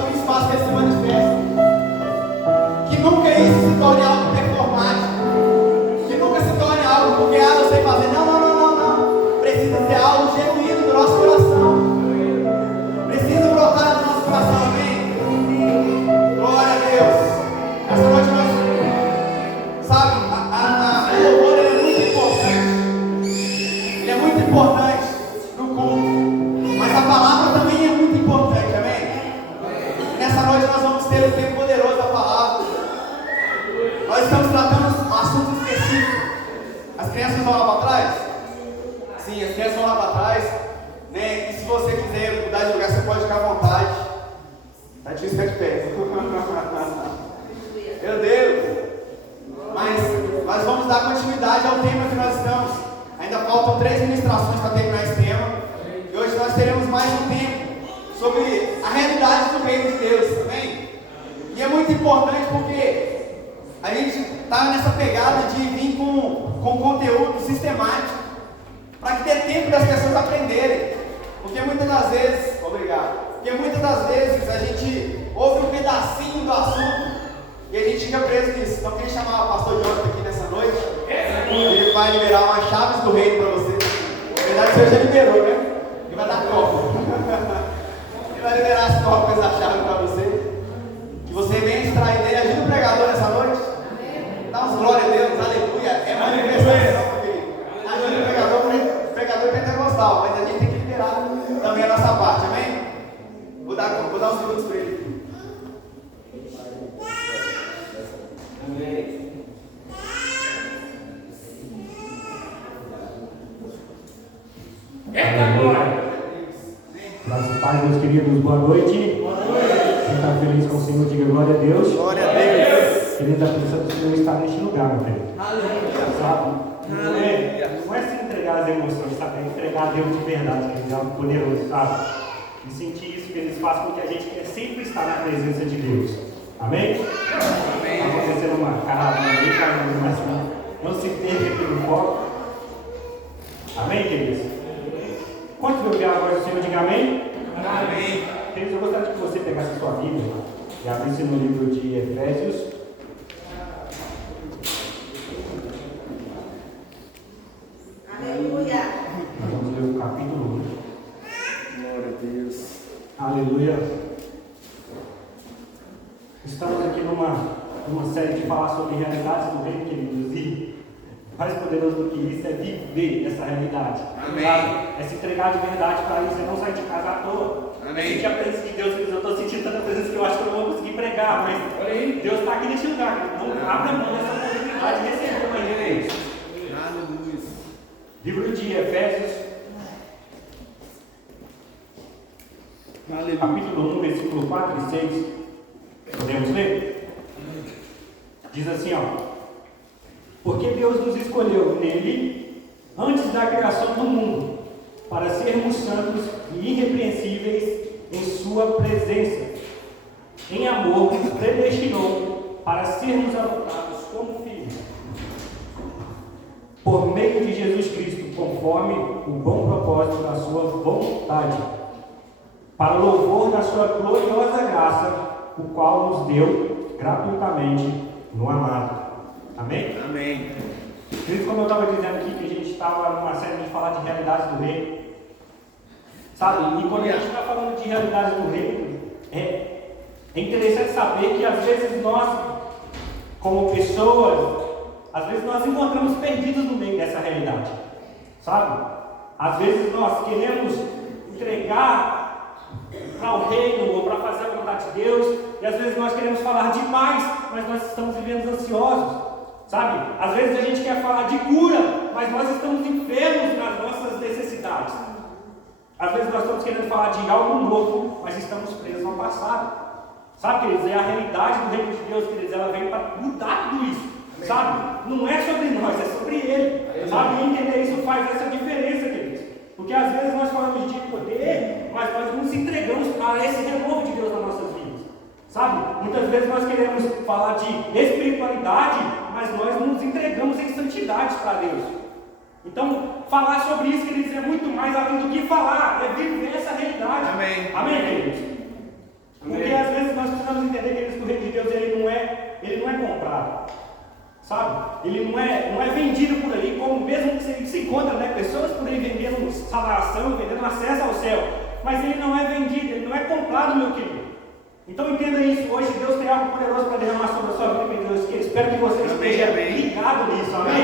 abrir espaço que ele se manifeste. Que nunca isso se torne algo performático. Que nunca se torne algo porque eu sei fazer. Não. Precisa ser algo genuíno do nosso coração. Precisa brotar do nosso coração, amém? Glória a Deus. Essa noite nós, sabe, o louvor ele é muito importante. Ele é muito importante no culto. Mas a palavra também é muito importante, amém? Nessa noite nós vamos ter um tempo poderoso da palavra. Nós estamos tratando um assunto específico. As crianças vão lá para trás? Sim, as crianças vão lá para trás, né? E se você quiser mudar de lugar, você pode ficar à vontade. Tá difícil ficar de pé. Meu Deus! Mas nós vamos dar continuidade ao tema que nós estamos. Ainda faltam 3 ministrações para terminar esse tema. E hoje nós teremos mais um tempo sobre a realidade do reino de Deus, amém? E é muito importante porque a gente está nessa pegada de vir com conteúdo sistemático, para que dê tempo das pessoas aprenderem. Porque muitas das vezes, obrigado, porque muitas das vezes a gente ouve um pedacinho do assunto e a gente fica preso nisso. Então quem chamar o pastor Jonathan aqui nessa noite, ele vai liberar umas chaves do reino para você. Na verdade você já liberou, né? Ele vai dar copa. Ele vai liberar as copas da chave para você. Que você venha extrair dele. Ajuda o pregador nessa noite. Dá uns glória a Deus, aleluia. É uma manifestação, querido. Ajuda o pregador pentecostal, mas a gente tem que liberar também a nossa parte, amém? Vou dar uns minutos para ele. Amém. Eita glória! Graças a Deus, meus queridos, boa noite. Boa noite. Quem está feliz com o Senhor, diga glória a Deus. Glória a Deus. Querido, a presença do Senhor está neste lugar, meu querido. Aleluia. Sabe? Não é se entregar as emoções, sabe? É entregar a Deus de verdade, querido, é algo poderoso, sabe? E sentir isso, que eles fazem com que a gente quer sempre estar na presença de Deus. Amém? Amém. Está acontecendo uma caravana aí, caindo, mas não se perca aqui no foco. Amém, queridos? Quantos ouvir a voz do Senhor, diga amém? Amém. Queridos, eu gostaria que você pegasse a sua Bíblia e abrisse no livro de Efésios. Aleluia. Nós vamos ler o capítulo 1. Glória a Deus. Aleluia. Estamos aqui numa série de falar sobre realidades do reino, queridos, e mais poderoso do que isso é viver essa realidade. Amém. Sabe? É se entregar de verdade para isso, é não sair de casa à toa. Amém. Sentir a presença de Deus, queridos. Eu estou sentindo tanta presença que eu acho que eu não vou conseguir pregar, mas Deus está aqui neste lugar, queridos. Então abra mão dessa oportunidade de receber mais de Deus. Aleluia. Livro de Efésios, Aleluia. capítulo 1, versículo 4 e 6. Podemos ler? Diz assim, ó. Porque Deus nos escolheu nele antes da criação do mundo, para sermos santos e irrepreensíveis em sua presença. Em amor nos predestinou para sermos adotados como filhos, por meio de Jesus Cristo, conforme o bom propósito da sua vontade, para o louvor da sua gloriosa graça, o qual nos deu gratuitamente no amado. Amém? Amém. Queridos, como eu estava dizendo aqui, que a gente estava numa série de falar de realidades do reino, sabe? E quando a gente está falando de realidades do reino, é interessante saber que às vezes nós, como pessoas, às vezes nós encontramos perdidos no meio dessa realidade, sabe? Às vezes nós queremos entregar para o reino ou para fazer a vontade de Deus, e às vezes nós queremos falar demais, mas nós estamos vivendo ansiosos, sabe? Às vezes a gente quer falar de cura, mas nós estamos enfermos nas nossas necessidades. Às vezes nós estamos querendo falar de algo novo, mas estamos presos ao passado. Sabe, queridos? É a realidade do reino de Deus, queridos, ela vem para mudar tudo isso. Sabe? Não é sobre nós, é sobre Ele. Sabe? E entender isso faz essa diferença, queridos. Porque às vezes nós falamos de poder, mas nós não nos entregamos a esse renovo de Deus nas nossas vidas. Sabe? Muitas vezes nós queremos falar de espiritualidade, mas nós não nos entregamos em santidade para Deus. Então, falar sobre isso, queridos, é muito mais além do que falar, é viver essa realidade. Amém. Amém, queridos? Porque às sabe? Ele não é vendido por aí, como mesmo que você se encontra, né? Pessoas por aí vendendo salvação, vendendo acesso ao céu, mas ele não é vendido, ele não é comprado, meu querido. Então entenda isso, hoje Deus tem algo poderoso para derramar sobre a sua vida, meu Deus. Espero que você esteja ligado nisso, amém?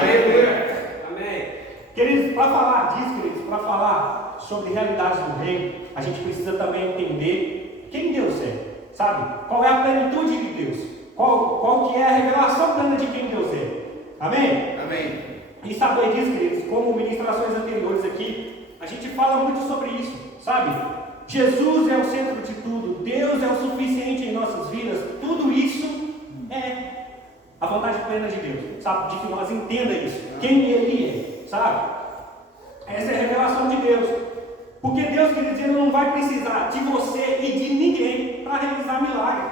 Amém. Queridos, para falar disso, queridos, para falar sobre realidades do reino, a gente precisa também entender quem Deus é, sabe? Qual é a plenitude de Deus? Qual que é a revelação plena de quem Deus é? Amém? Amém. E saber disso, queridos, como ministrações anteriores aqui, a gente fala muito sobre isso, sabe? Jesus é o centro de tudo, Deus é o suficiente em nossas vidas, tudo isso é a vontade plena de Deus, sabe? De que nós entendamos isso, quem Ele é, sabe? Essa é a revelação de Deus, porque Deus, queridos, Ele não vai precisar de você e de ninguém para realizar milagre,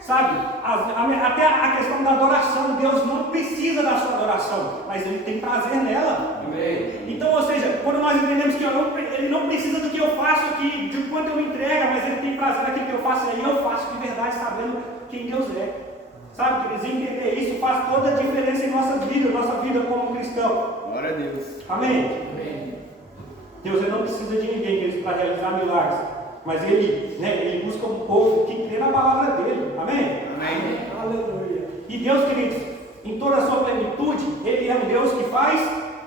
sabe? Até a questão da adoração, Deus não precisa da sua adoração, mas Ele tem prazer nela. Amém. Então, ou seja, quando nós entendemos que Ele não precisa do que eu faço aqui, de quanto eu entrego, mas Ele tem prazer naquilo que eu faço, aí eu faço de verdade, sabendo quem Deus é. Sabe, queridos, entender isso faz toda a diferença em nossa vida como cristão. Glória a Deus. Amém? Amém. Deus Ele não precisa de ninguém, queridos, para realizar milagres, mas Ele busca um povo que crê na palavra dEle. Amém? Amém. Aleluia. E Deus, queridos, em toda a sua plenitude, Ele é um Deus que faz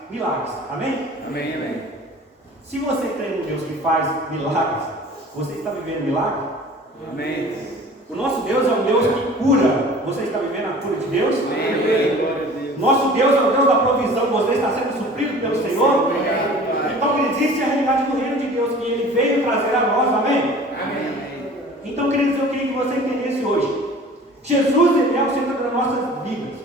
milagres. Amém? Amém, amém. Se você crê no Deus que faz milagres, você está vivendo milagre? Amém. O nosso Deus é um Deus que cura. Você está vivendo a cura de Deus? Amém. Nosso Deus é o Deus da provisão. Você está sendo suprido pelo Senhor? Então, queridos, existe a realidade do reino de Deus que Ele veio trazer a nós. Amém? Amém. Então, queridos, eu queria que você entendesse hoje. Jesus, Ele é o centro das nossas vidas.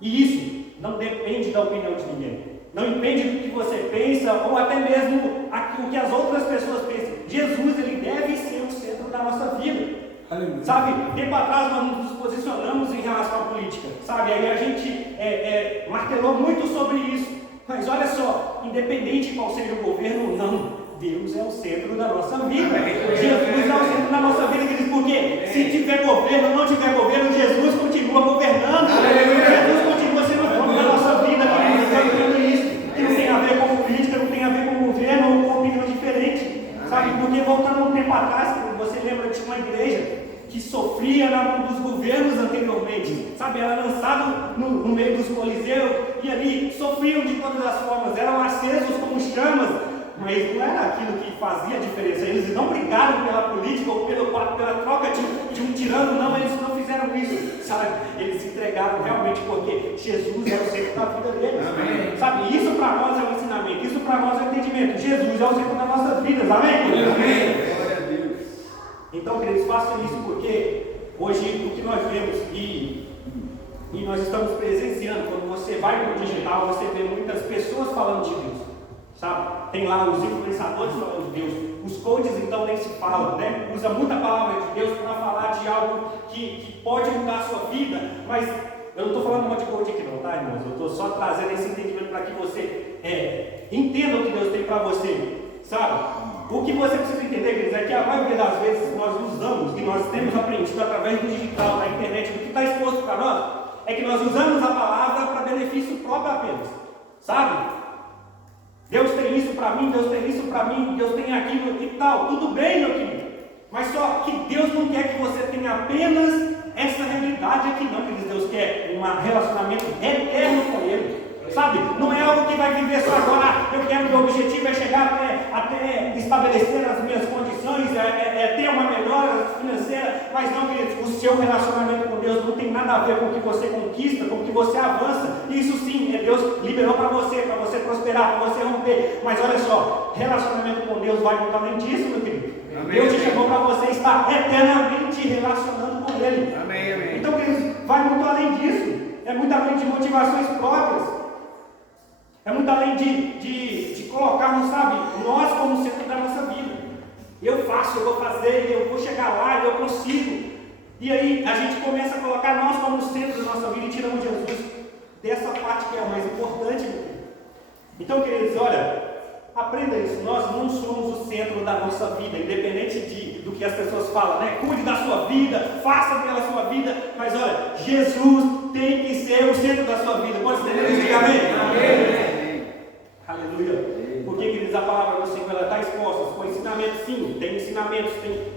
E isso não depende da opinião de ninguém. Não depende do que você pensa ou até mesmo o que as outras pessoas pensam. Jesus, Ele deve ser o centro da nossa vida. Aleluia. Sabe, tempo atrás nós nos posicionamos em relação à política, sabe, aí a gente martelou muito sobre isso, mas olha só, independente de qual seja o governo ou não, Deus é o centro da nossa vida. Jesus é o centro da nossa vida, queridos, porque se tiver governo ou não tiver governo, Jesus continua governando. Jesus continua sendo o dono da nossa vida, queridos. Isso que não tem a ver com política, não tem a ver com governo ou com opinião diferente, sabe, porque voltando um tempo atrás, você lembra de uma igreja que sofria na mão dos governos anteriormente, sabe, era lançado no meio dos coliseus, e ali sofriam de todas as formas, eram acesos como chamas, mas não era aquilo que fazia a diferença. Eles não brigaram pela política ou pela troca de um tirano, não, eles não fizeram isso, sabe, eles se entregaram realmente porque Jesus é o centro da vida deles. Amém. Sabe, isso para nós é um ensinamento, isso para nós é um entendimento, Jesus é o centro das nossas vidas. Amém? Amém. Então, queridos, façam isso porque hoje o que nós vemos e nós estamos presenciando, quando você vai para o digital, você vê muitas pessoas falando de Deus, sabe? Tem lá os influenciadores falando de Deus, os coaches então nem se falam, né? Usa muita palavra de Deus para falar de algo que pode mudar a sua vida, mas eu não estou falando um monte de coach aqui não, tá, irmãos? Eu estou só trazendo esse entendimento para que você entenda o que Deus tem para você, sabe? O que você precisa entender, queridos, é que a maioria das vezes nós usamos, e nós temos aprendido através do digital, da internet, do que está exposto para nós, é que nós usamos a palavra para benefício próprio apenas, sabe? Deus tem isso para mim, Deus tem isso para mim, Deus tem aquilo e tal, tudo bem, meu querido, mas só que Deus não quer que você tenha apenas essa realidade aqui, não, queridos. Deus quer um relacionamento eterno com Ele. Sabe, não é algo que vai viver só agora. Eu quero, meu objetivo é chegar até estabelecer as minhas condições, ter uma melhora financeira, mas não, queridos, o seu relacionamento com Deus não tem nada a ver com o que você conquista, com o que você avança. Isso sim, Deus liberou para você prosperar, para você romper, mas olha só, relacionamento com Deus vai muito além disso, meu querido. Amém. Deus te chamou para você estar eternamente relacionando com Ele. Amém, amém. Então, queridos, vai muito além disso, é muito além de motivações próprias. É muito além de colocarmos, sabe, nós como centro da nossa vida. Eu faço, eu vou fazer, eu vou chegar lá, eu consigo. E aí a gente começa a colocar nós como centro da nossa vida e tiramos Jesus dessa parte que é a mais importante. Então, queridos, olha, aprenda isso. Nós não somos o centro da nossa vida, independente do que as pessoas falam, né? Cuide da sua vida, faça pela sua vida. Mas olha, Jesus tem que ser o centro da sua vida. Pode entender? Diga amém. Amém. Aleluia. Porque, queridos, a palavra do Senhor está exposta com ensinamentos, sim, tem ensinamentos,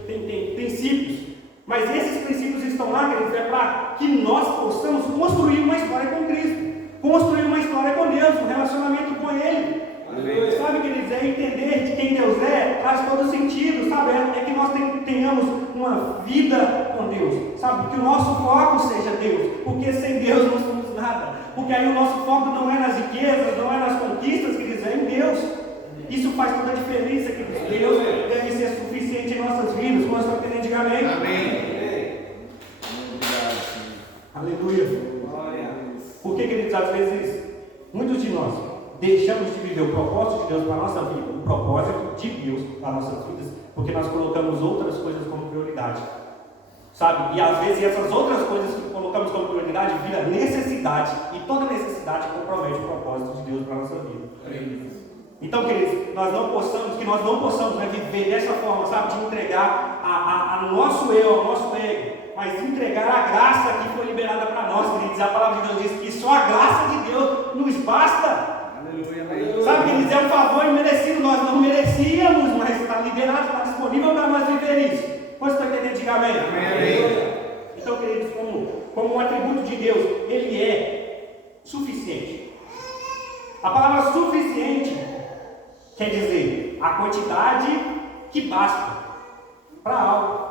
tem princípios. Mas esses princípios estão lá, queridos, é para que nós possamos construir uma história com Cristo, construir uma história com Deus, um relacionamento com Ele. Aleluia. Sabe, queridos, é entender de quem Deus faz todo sentido, sabe? É que nós tenhamos uma vida com Deus, sabe? Que o nosso foco seja Deus, porque sem Deus não somos nada. Porque aí o nosso foco não é nas riquezas, não é nas conquistas, queridos, é em Deus. Isso faz toda a diferença, queridos. Deus deve ser suficiente em nossas vidas. Como nós estamos entendendo, amém? Amém. Aleluia. Porque, queridos, às vezes, muitos de nós deixamos de viver o propósito de Deus para a nossa vida, o propósito de Deus para as nossas vidas, porque nós colocamos outras coisas como prioridade. Sabe? E às vezes essas outras coisas que colocamos como prioridade vira necessidade, e toda necessidade compromete o propósito de Deus para a nossa vida. Então, queridos, nós não possamos viver dessa forma, sabe? De entregar a nosso eu, ao nosso ego, mas entregar a graça que foi liberada para nós, queridos. A palavra de Deus diz que só a graça de Deus nos basta. Aleluia. Sabe, queridos, é um favor imerecido, nós não merecíamos, mas está liberado, está disponível para nós viver isso. Pois está entendendo? Diga amém. Amém. Então, queridos, como um atributo de Deus, Ele é suficiente. A palavra suficiente quer dizer a quantidade que basta para algo.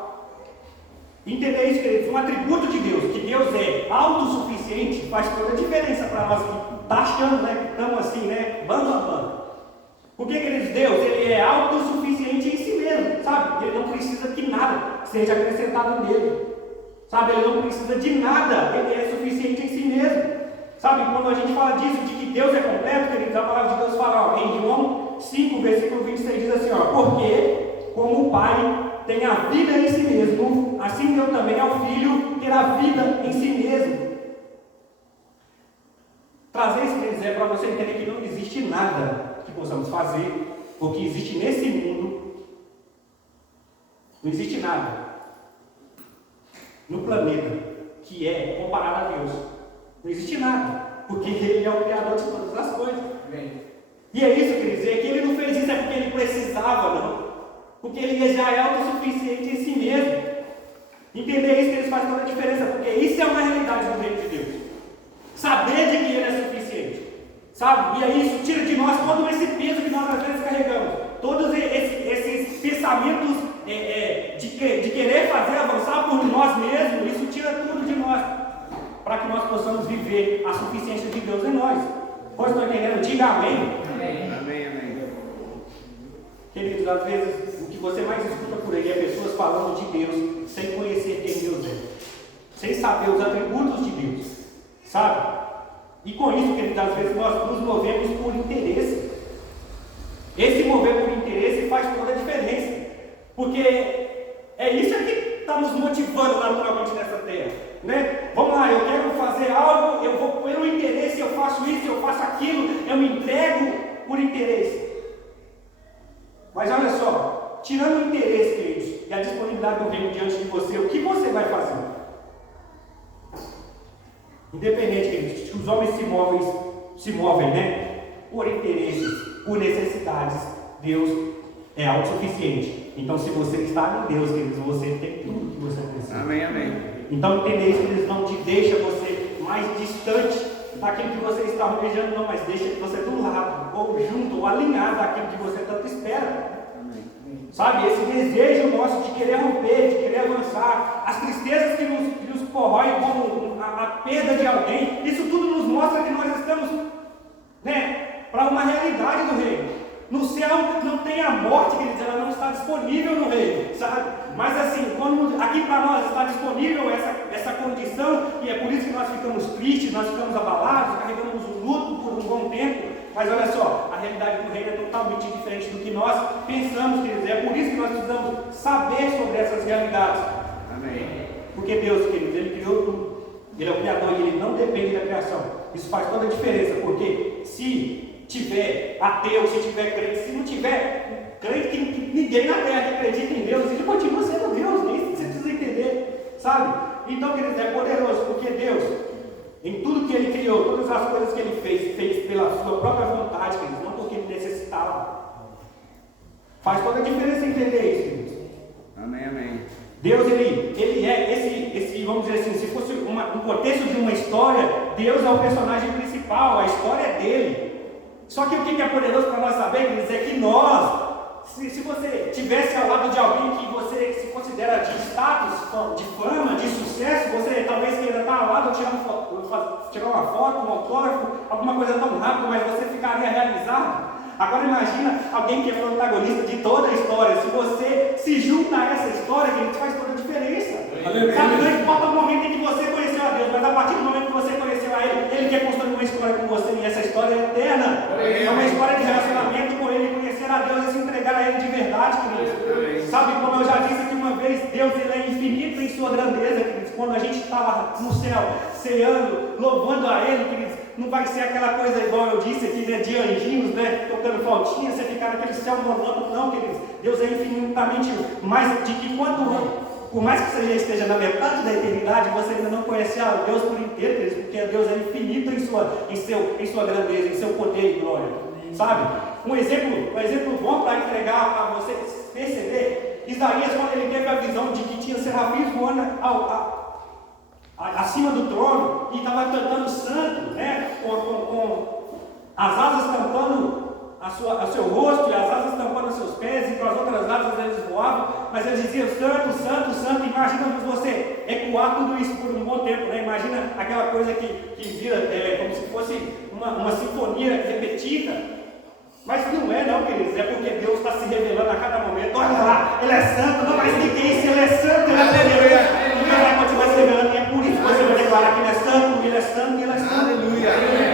Entender isso, queridos? Um atributo de Deus, que Deus é autossuficiente, faz toda a diferença para nós que está achando, né? Que estamos assim, né? Bando a bando. Porque, queridos, Deus, Ele é autossuficiente em si mesmo, sabe? Ele não precisa que nada seja acrescentado nele. Sabe? Ele não precisa de nada, Ele é suficiente em si mesmo. Sabe? Quando a gente fala disso, de que Deus é completo, queridos, a palavra de Deus fala, ó, em João 5, versículo 26, diz assim, ó, porque, como o Pai tem a vida em si mesmo, assim eu também ao Filho ter a vida em si mesmo. Trazer isso, queridos, é para você entender que não existe nada que possamos fazer, ou que existe nesse mundo, não existe nada no planeta que é comparado a Deus. Não existe nada, porque Ele é o Criador de todas as coisas. E é isso, queridos, é que Ele não fez isso é porque Ele precisava, não. Porque Ele já é autossuficiente em si mesmo. Entender isso, que Ele faz toda a diferença, porque isso é uma realidade do reino de Deus. Saber de que Ele é suficiente, sabe? E aí isso tira de nós todo esse peso que nós às vezes carregamos. Todos esses pensamentos de querer fazer avançar por nós mesmos, isso tira tudo de nós, para que nós possamos viver a suficiência de Deus em nós. Pois estão entendendo? Diga amém. Amém. Amém, amém. Queridos, às vezes o que você mais escuta por aí é pessoas falando de Deus sem conhecer quem Deus é, sem saber os atributos de Deus, sabe? E com isso, queridos, às vezes nós nos movemos por interesse. Esse mover por interesse faz toda a diferença, porque é isso que está nos motivando naturalmente nessa terra, né? Vamos lá, eu quero fazer algo, eu vou pelo interesse, eu faço isso, eu faço aquilo, eu me entrego por interesse. Mas olha só, tirando o interesse, queridos, e a disponibilidade do reino diante de você, o que você vai fazer? Independente, queridos, que os homens se movem, né? Por interesses, por necessidades, Deus é autossuficiente. Então, se você está em Deus, queridos, você tem tudo que você precisa. Amém, amém. Então, entender isso, eles não te deixam você mais distante daquilo que você está almejando, não, mas deixa você do lado, ou junto, ou alinhado daquilo que você tanto espera. Sabe, esse desejo nosso de querer romper, de querer avançar, as tristezas que nos corroem como a perda de alguém, isso tudo nos mostra que nós estamos, né, para uma realidade do reino. No céu não tem a morte, queridos, ela não está disponível no reino, sabe? Mas assim, quando aqui para nós está disponível essa condição, e é por isso que nós ficamos tristes, nós ficamos abalados, carregamos o luto por um bom tempo. Mas olha só, a realidade do reino é totalmente diferente do que nós pensamos, queridos. É por isso que nós precisamos saber sobre essas realidades. Amém. Porque Deus, queridos, Ele criou tudo. Ele é o Criador e Ele não depende da criação. Isso faz toda a diferença, porque se tiver ateu, se tiver crente, se não tiver crente, que ninguém na terra que acredita em Deus, ele continua sendo Deus, nem você precisa entender, sabe? Então, queridos, é poderoso, porque Deus, Em tudo que ele criou, todas as coisas que ele fez pela sua própria vontade, queridos, não porque ele necessitava. Faz toda a diferença entender isso, queridos. Amém, amém. Deus, ele é esse, vamos dizer assim, se fosse um contexto de uma história, Deus é o personagem principal, a história é dele. Só que o que é poderoso para nós saber, queridos, é que nós, se você estivesse ao lado de alguém que você se considera de status, de fama, de sucesso, você talvez queira estar ao lado, tirar uma foto, um autógrafo, alguma coisa tão rápida, mas você ficaria realizado. Agora imagina alguém que é protagonista de toda a história. Se você se junta a essa história, que faz toda a diferença. Sabe, não importa o momento em que você conheceu a Deus, mas a partir do momento que você conheceu a Ele quer construir uma história com você, e essa história é eterna. É uma história de relacionamento com Ele, conhecer a Deus e se entregar a Ele de verdade, queridos. Sabe, como eu já disse aqui uma vez, Deus ele é infinito em sua grandeza, queridos. Quando a gente está lá no céu, ceando, louvando a Ele, queridos, não vai ser aquela coisa igual eu disse aqui, né, de anjinhos, né, tocando flautinha, você ficar naquele céu monótono, não, queridos. Deus é infinitamente mais de que por mais que você já esteja na metade da eternidade, você ainda não conhece a Deus por inteiro, queridos, porque Deus é infinito em sua grandeza, em seu poder e glória, sabe? Um exemplo bom para entregar, para você perceber, Isaías, quando ele teve a visão de que tinha serafins voando acima do trono e estava cantando santo, né? Com as asas tampando o seu rosto e as asas tampando os seus pés, e com as outras asas eles voavam, mas eles diziam santo, santo, santo. Imagina você ecoar tudo isso por um bom tempo, né? Imagina aquela coisa que vira como se fosse uma sinfonia repetida. Mas não é não, queridos, é porque Deus está se revelando a cada momento. Olha lá, Ele é santo, não, mas o que é isso? Ele é santo, Ele é poderoso. E Ele vai continuar se revelando, e é por isso que você vai declarar que Ele é santo, Ele é santo, Ele é santo. Aleluia.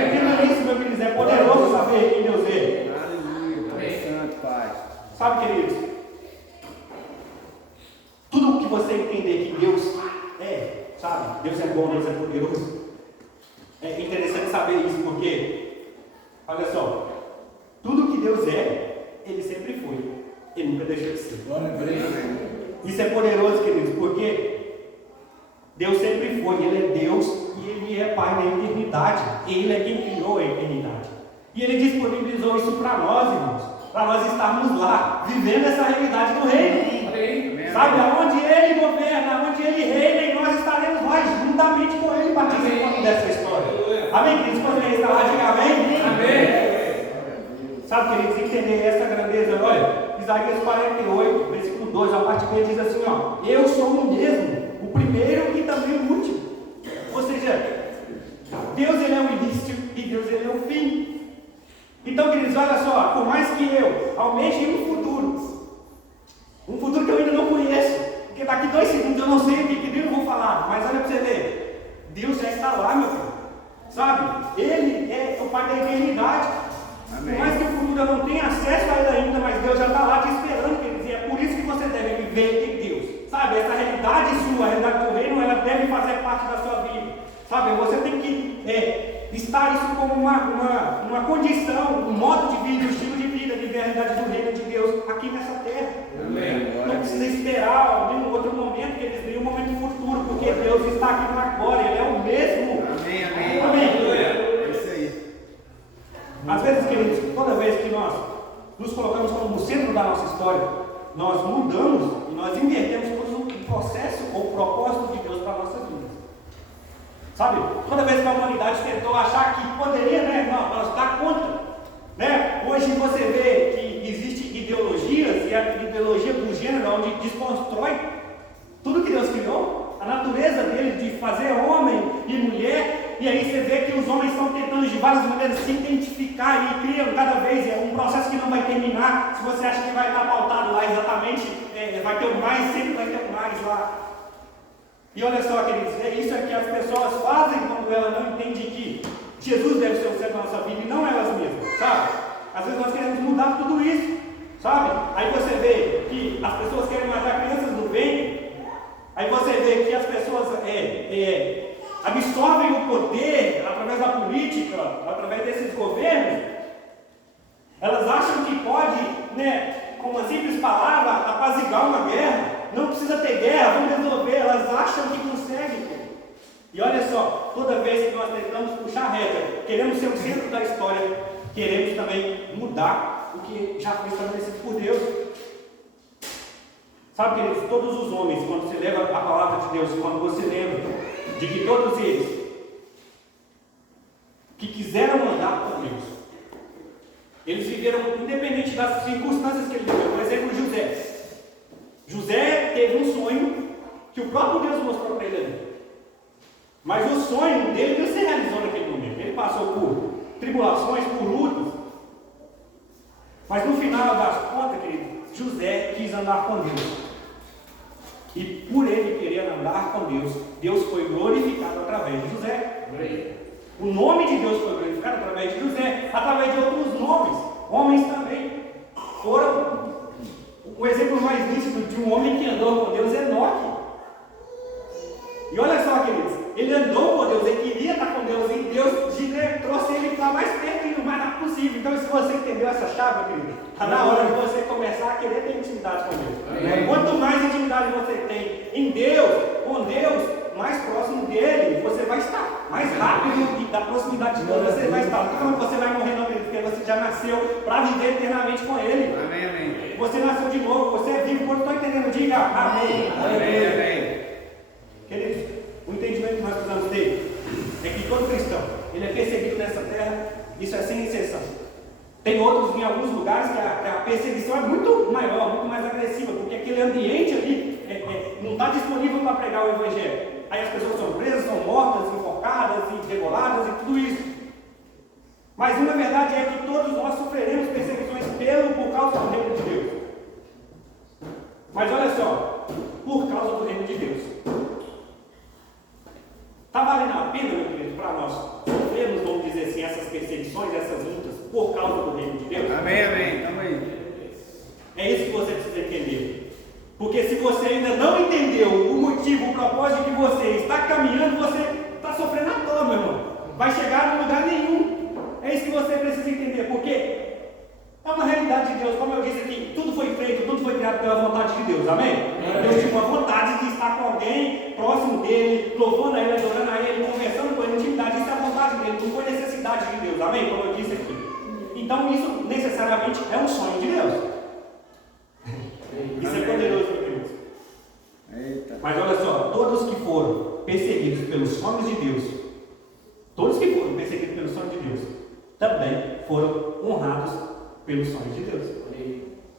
Entenda isso, meu queridos, é poderoso saber quem Deus é. Aleluia, santo, Pai. Sabe, queridos, tudo que você entender que Deus é, sabe, Deus é bom, Deus é poderoso, é interessante saber isso, porque, olha só, tudo que Deus é, Ele sempre foi. Ele nunca deixou de ser. Isso é poderoso, queridos, porque Deus sempre foi. Ele é Deus e Ele é Pai da eternidade. Ele é quem criou a eternidade. E Ele disponibilizou isso para nós, irmãos. Para nós estarmos lá, vivendo essa realidade do reino. Sabe, aonde Ele governa, aonde Ele reina, e nós estaremos lá juntamente com Ele participando dessa história. Amém, queridos? Quando Ele está lá, diga amém. Amém. Sabe, queridos, entender essa grandeza, olha, Isaías 48, versículo 2, a parte B diz assim, ó, eu sou o mesmo, o primeiro e também o último. Ou seja, Deus ele é o início e Deus ele é o fim. Então, queridos, olha só, por mais que eu almeje um futuro que eu ainda não conheço, porque daqui 2 segundos eu não sei o que eu vou falar, mas olha para você ver, Deus já está lá, meu filho, sabe? Ele é o Pai da eternidade. Amém. Por mais que o futuro eu não tenha acesso a ele ainda, mas Deus já está lá te esperando, queridos, e é por isso que você deve viver em Deus, sabe? Essa realidade sua, a realidade do reino, ela deve fazer parte da sua vida, sabe? Você tem que estar isso como uma condição, um modo de vida, um estilo de vida, viver a realidade do reino de Deus aqui nessa terra. Amém. Não precisa esperar algum outro momento, que eles veem um momento futuro, porque Deus está aqui no agora, Ele é o mesmo. Amém, amém. Amém. Às vezes, queridos, toda vez que nós nos colocamos como o centro da nossa história, nós mudamos e nós invertemos todo o processo ou o propósito de Deus para a nossa vida. Sabe? Toda vez que a humanidade tentou achar que poderia, nós dar conta. Né? Hoje você vê que existem ideologias, e a ideologia do gênero, onde desconstrói tudo que Deus criou, a natureza dele de fazer homem e mulher. E aí você vê que os homens estão tentando de várias maneiras se identificar e criam cada vez um processo que não vai terminar. Se você acha que vai estar pautado lá exatamente, vai ter o mais, sempre vai ter o mais lá. E olha só, queridos, isso é que as pessoas fazem quando elas não entendem que Jesus deve ser o centro da nossa vida e não elas mesmas, sabe? Às vezes nós queremos mudar tudo isso, sabe? Aí você vê que as pessoas querem matar crianças no ventre. Aí você vê que as pessoas absorvem o poder através da política, através desses governos. Elas acham que pode, com uma simples palavra, apaziguar uma guerra. Não precisa ter guerra, vamos resolver. Elas acham que conseguem. E olha só, toda vez que nós tentamos puxar a reta, queremos ser o centro da história, queremos também mudar o que já foi estabelecido por Deus. Sabe, queridos, todos os homens, quando você leva a palavra de Deus, quando você lembra de que todos eles que quiseram andar com Deus, eles viveram independente das circunstâncias que ele viveu. Por exemplo, José. José teve um sonho que o próprio Deus mostrou para ele ali. Mas o sonho dele não se realizou naquele momento. Ele passou por tribulações, por lutas. Mas no final das contas, querido, José quis andar com Deus. E por ele querer andar com Deus, Deus foi glorificado através de José. O nome de Deus foi glorificado através de José, através de outros nomes. Homens também foram. O exemplo mais nítido de um homem que andou com Deus é Enoque. E olha só, queridos, ele andou com Deus, ele queria estar com Deus, e Deus trouxe ele para mais perto e o mais rápido possível. Então, se você entendeu essa chave, querido, está na hora de você começar a querer ter intimidade com Deus. Amém. Quanto mais intimidade você tem em Deus, com Deus, mais próximo dele, você vai estar. Mais rápido da proximidade de Deus você vai estar. Não você vai morrer, não, querido, porque você já nasceu para viver eternamente com ele. Amém, amém. Você nasceu de novo, você é vivo. Quando estou entendendo, diga amém. Amém, amém. Queridos, o entendimento que nós precisamos ter é que todo cristão, ele é perseguido nessa terra, isso é sem exceção. Tem outros, em alguns lugares, que a perseguição é muito maior, muito mais agressiva, porque aquele ambiente ali não está disponível para pregar o Evangelho. Aí as pessoas são presas, são mortas, enforcadas, degoladas e tudo isso. Mas uma verdade é que todos nós sofreremos perseguições por causa do reino de Deus. Mas olha só, por causa do reino de Deus. Está valendo a pena, meu querido, para nós sofrermos, vamos dizer assim, essas perseguições, essas lutas, por causa do reino de Deus? Amém, amém. Tamo aí. É isso que você precisa entender. Porque se você ainda não entendeu o motivo, o propósito que você está caminhando, você está sofrendo à toa, meu irmão. Vai chegar em lugar nenhum. É isso que você precisa entender. Porque é uma realidade de Deus. Como eu disse aqui, tudo foi feito, tudo foi criado pela vontade de Deus. Amém? Deus tinha uma vontade de estar com alguém próximo dele, louvando a ele, adorando a ele, conversando com ele, intimidade. Isso é a vontade dele, não foi necessidade de Deus. Amém? Como eu disse aqui. Então isso necessariamente é um sonho de Deus. Isso é poderoso, meu Deus. Eita. Mas olha só, todos que foram perseguidos pelos sonhos de Deus, todos que foram perseguidos pelos sonhos de Deus, também foram honrados pelos sonhos de Deus.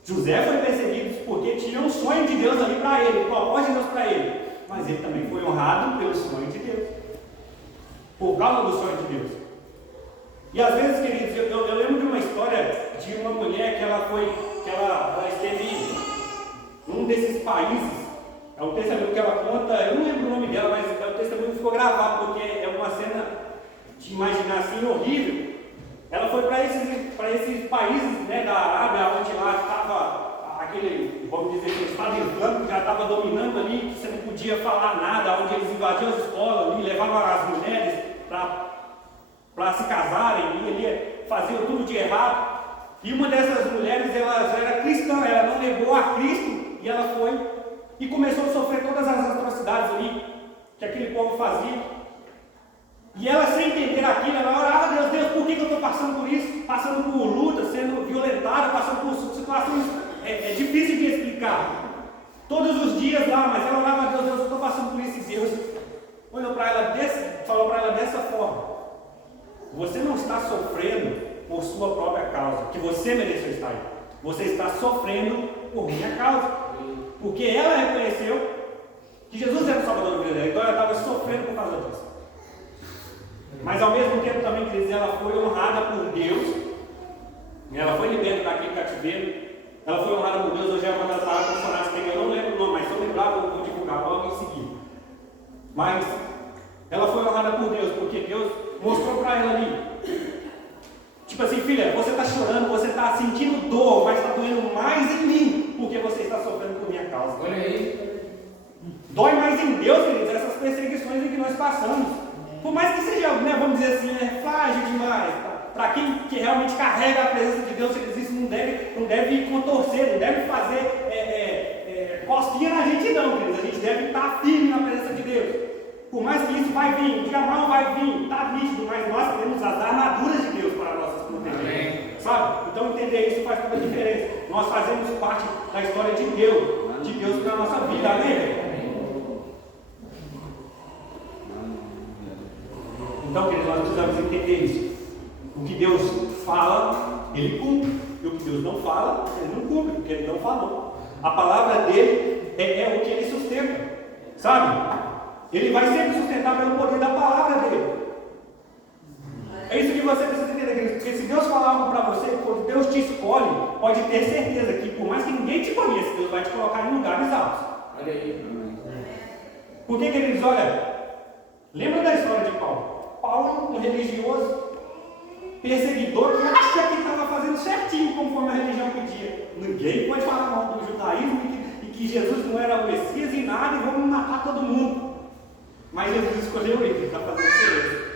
José foi perseguido porque tinha um sonho de Deus ali para ele, um propósito de Deus para ele. Mas ele também foi honrado pelos sonhos de Deus, por causa do sonho de Deus. E às vezes, queridos, eu lembro de uma história de uma mulher que ela esteve num desses países. É um testemunho que ela conta, eu não lembro o nome dela, mas é um testemunho que ficou gravado, porque é uma cena de imaginar assim horrível. Ela foi para esses países, né, da Arábia, onde lá estava aquele, vamos dizer, aquele Estado Islâmico que já estava dominando ali, que você não podia falar nada, onde eles invadiam as escolas ali, levavam as mulheres para se casarem, e ele fazia tudo de errado. E uma dessas mulheres, ela era cristã, ela não negou a Cristo, e ela foi e começou a sofrer todas as atrocidades ali que aquele povo fazia. E ela, sem entender aquilo, ela orava a Deus: Deus, por que eu estou passando por isso? Passando por luta, sendo violentada, passando por situações difíceis de explicar. Todos os dias lá, mas ela orava a Deus: Deus, eu estou passando por isso. E Deus olhou para ela, falou para ela dessa forma: você não está sofrendo por sua própria causa, que você mereceu estar aí. Você está sofrendo por minha causa. Porque ela reconheceu que Jesus era o Salvador da vida dela, então ela estava sofrendo por causa disso. Mas ao mesmo tempo também, quer dizer, ela foi honrada por Deus, ela foi liberta daquele cativeiro, ela foi honrada por Deus. Hoje é uma das palavras funcionárias que eu não lembro o nome, mas se eu lembrar, eu vou divulgar logo em seguida. Mas ela foi honrada por Deus, porque Deus mostrou para ela ali, tipo assim: filha, você está chorando, você está sentindo dor, mas está doendo mais em mim, porque você está sofrendo por minha causa. Olha aí. Dói mais em Deus, queridos, essas perseguições em que nós passamos. Por mais que seja, né, vamos dizer assim, frágil demais, para quem que realmente carrega a presença de Deus, isso não deve contorcer, não deve fazer cosquinha na gente não, queridos. A gente deve estar firme na presença de Deus. Por mais que isso vai vir, o dia mau vai vir, está nítido, mas nós temos as armaduras de Deus para nossas proteger. Sabe? Então entender isso faz toda a diferença. Nós fazemos parte da história de Deus para a nossa vida, amém? Então, queridos, nós precisamos entender isso. O que Deus fala, Ele cumpre. E o que Deus não fala, Ele não cumpre, porque Ele não falou. A palavra dele é o que Ele sustenta. Sabe? Ele vai sempre sustentar pelo poder da palavra dele. É isso que você precisa entender, queridos. Porque se Deus falar algo para você, quando Deus te escolhe, pode ter certeza que por mais que ninguém te conheça, Deus vai te colocar em lugares altos. Olha aí. Porque, queridos, olha, lembra da história de Paulo? Paulo, um religioso, perseguidor, que acha que estava fazendo certinho conforme a religião pedia. Ninguém pode falar mal do judaísmo e que Jesus não era o Messias e nada, e vamos matar todo mundo. Mas Jesus escolheu ele para fazer diferença.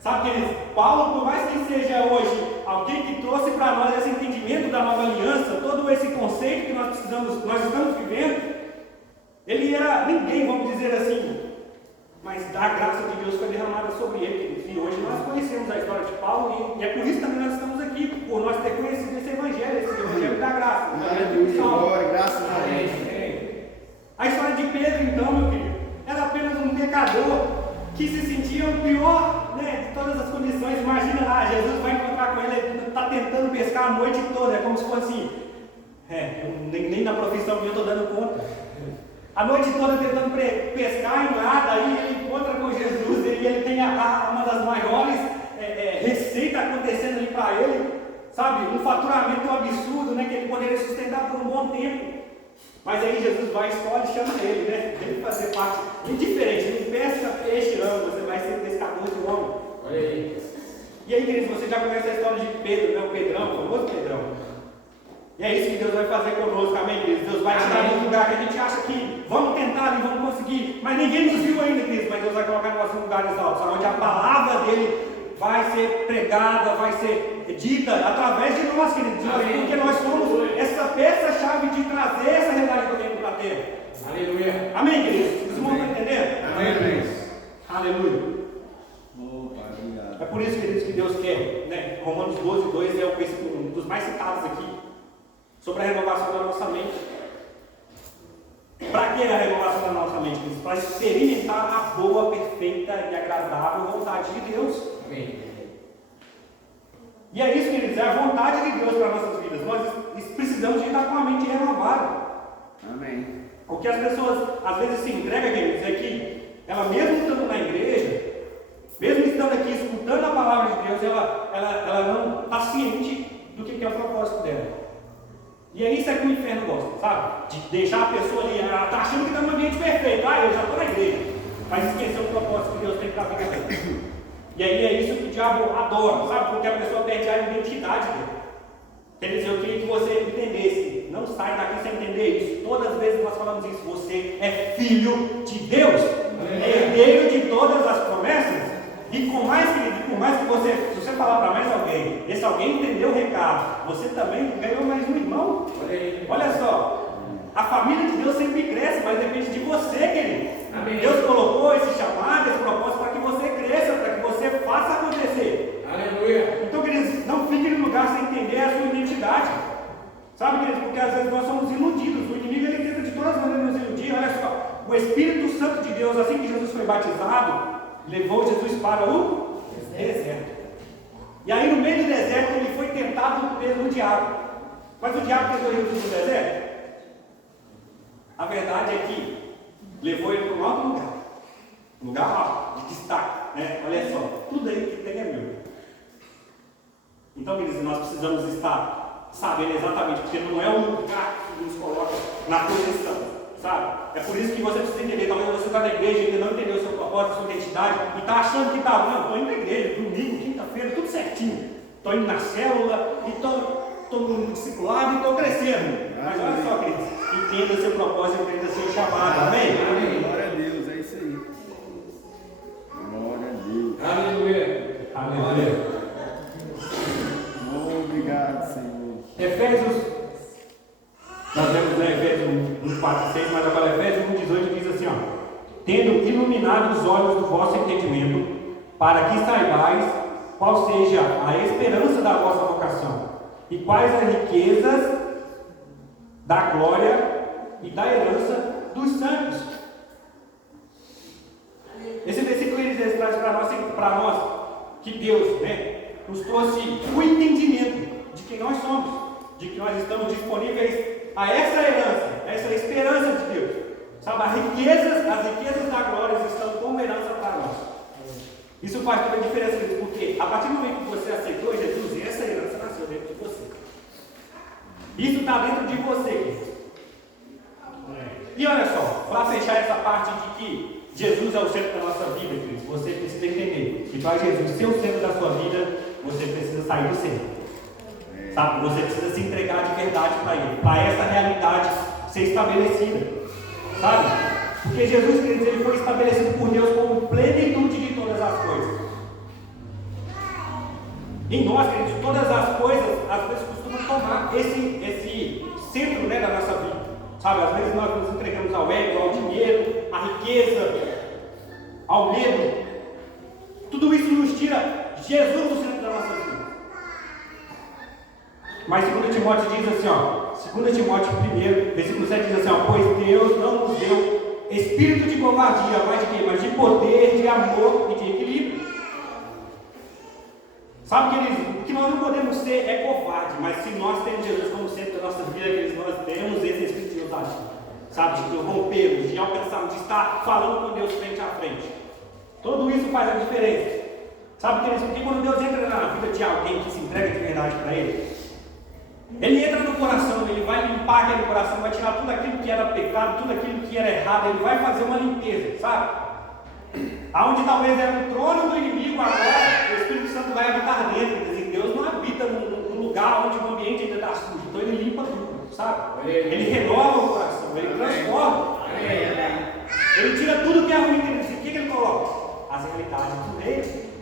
Sabe, queridos, Paulo, por mais que seja hoje alguém que trouxe para nós esse entendimento da nova aliança, todo esse conceito que nós estamos vivendo, ele era ninguém, vamos dizer assim, mas da graça de Deus foi derramada sobre ele. E hoje nós conhecemos a história de Paulo e é por isso também nós estamos aqui, por nós ter conhecido esse evangelho da graça. Glória, graças a Deus. A história de Pedro, então, meu querido, era apenas um pecador que se sentia o pior, né, de todas as condições. Imagina lá, Jesus vai encontrar com ele está tentando pescar a noite toda, é como se fosse assim, nem na profissão minha eu estou dando conta. A noite toda tentando pescar em nada, aí ele encontra com Jesus, ele tem uma das maiores receitas acontecendo ali para ele, sabe, um faturamento absurdo, né, que ele poderia sustentar por um bom tempo. Mas aí Jesus vai, escolhe e chama ele, né, ele fazer parte, indiferente, ele pesca peixe, não, você vai ser pescador de homem. Olha aí. E aí, queridos, você já conhece a história de Pedro, né, o Pedrão, o famoso Pedrão. E é isso que Deus vai fazer conosco, amém, queridos? Deus vai tirar de um lugar que a gente acha que vamos tentar e vamos conseguir, mas ninguém nos viu ainda, queridos, mas Deus vai colocar nós em lugares altos, onde a palavra dele vai ser pregada, vai ser dita através de nós, queridos, porque nós somos essa peça-chave de trazer essa realidade do reino para a terra. Aleluia. Amém, queridos? Vocês vão entender? Amém. Aleluia. É por isso, queridos, que Deus quer, né? Romanos 12:2 é o versículo um dos mais citados aqui, sobre a renovação da nossa mente. Para que a renovação da nossa mente? Para experimentar a boa, perfeita e agradável vontade de Deus. Amém. E é isso, queridos, é a vontade de Deus para nossas vidas. Nós precisamos de estar com a mente renovada. Amém. O que as pessoas às vezes se entregam, queridos, é que ela mesmo estando na igreja, mesmo estando aqui escutando a palavra de Deus, ela não está ciente do que é o propósito dela. E é isso que o inferno gosta, sabe? De deixar a pessoa ali, ela está achando que está no ambiente perfeito. Eu já estou na igreja. Mas esqueceu o propósito que Deus tem para a vida dela. E aí é isso que o diabo adora, sabe? Porque a pessoa perde a identidade dela. Quer dizer, eu queria que você entendesse. Não sai daqui sem entender isso. Todas as vezes nós falamos isso. Você é filho de Deus. Herdeiro de todas as promessas. E por mais que você, se você falar para mais alguém, esse alguém entendeu o recado, você também ganhou mais um irmão. Olha só, a família de Deus sempre cresce, mas depende de você, querido. Amém. Deus colocou esse chamado, esse propósito para que você cresça, para que você faça acontecer. Aleluia. Então, queridos, não fique no lugar sem entender a sua identidade. Sabe, queridos, porque às vezes nós somos iludidos. O inimigo ele tenta de todas as maneiras nos iludir. Olha só, o Espírito Santo de Deus, assim que Jesus foi batizado, levou Jesus para o deserto. E aí no meio do deserto ele foi tentado pelo diabo. Mas o diabo tentou Jesus no deserto? A verdade é que levou ele para um alto lugar. Um lugar alto, de destaque, né? Olha só, tudo aí que tem é meu. Então, queridos, nós precisamos estar sabendo exatamente, porque não é o lugar que nos coloca na posição, sabe? É por isso que você precisa entender. Talvez você está na igreja e ainda não entendeu o seu propósito, a sua identidade, e está achando que está, não, estou indo na igreja, domingo, quinta-feira, tudo certinho. Estou indo na célula, e estou no discipulado e estou crescendo. Mas olha só, queridos, entenda seu propósito, entenda seu chamado, amém? Glória a Deus, é isso aí. Glória a Deus. Aleluia. Aleluia. Obrigado, Senhor. Efésios, nós vemos Efésios 1, 4 e 6, mas agora Efésios 1, 18 diz assim, ó. tendo iluminado os olhos do vosso entendimento, para que saibais qual seja a esperança da vossa vocação, e quais as riquezas da glória e da herança dos santos. Esse versículo ele traz para nós que Deus, nos trouxe o entendimento de quem nós somos, de que nós estamos disponíveis a essa herança, essa esperança de Deus. Sabe, as riquezas da glória estão como herança para nós. Isso faz toda a diferença, porque a partir do momento que você aceitou Jesus, essa herança nasceu dentro de você. Isso está dentro de você, querido. E olha só, para fechar essa parte de que Jesus é o centro da nossa vida, querido, você precisa entender que para Jesus ser o centro da sua vida, você precisa sair do centro. Sabe, você precisa se entregar de verdade para Ele, para essa realidade ser estabelecida. Sabe? Porque Jesus, queridos, ele foi estabelecido por Deus como plenitude de todas as coisas. Em nós, queridos, todas as coisas, às vezes costumam tomar esse centro, da nossa vida. Sabe, às vezes nós nos entregamos ao ego, ao dinheiro, à riqueza, ao medo. Tudo isso nos tira Jesus do centro da nossa vida. Mas 2 Timóteo diz assim, 2 Timóteo 1, versículo 7 diz assim, pois Deus não nos deu espírito de covardia, mas de quê? Mas de poder, de amor e de equilíbrio. Sabe, queridos, o que nós não podemos ser é covarde, mas se nós temos Jesus como centro da nossa vida, queridos, nós temos esse espírito de ousadia. Sabe, de rompermos, de alcançarmos, de estar falando com Deus frente a frente. Tudo isso faz a diferença. Sabe, queridos, porque quando Deus entra na vida de alguém que se entrega de verdade para Ele, Ele entra no coração, Ele vai limpar aquele coração, vai tirar tudo aquilo que era pecado, tudo aquilo que era errado, Ele vai fazer uma limpeza, sabe? Aonde talvez era o trono do inimigo, agora o Espírito Santo vai habitar dentro. Quer dizer, Deus não habita num lugar onde o ambiente ainda está sujo, então Ele limpa tudo, sabe? Ele renova o coração, Ele transforma. Ele tira tudo que é ruim dentro de si. O que Ele coloca? As realidades do reino.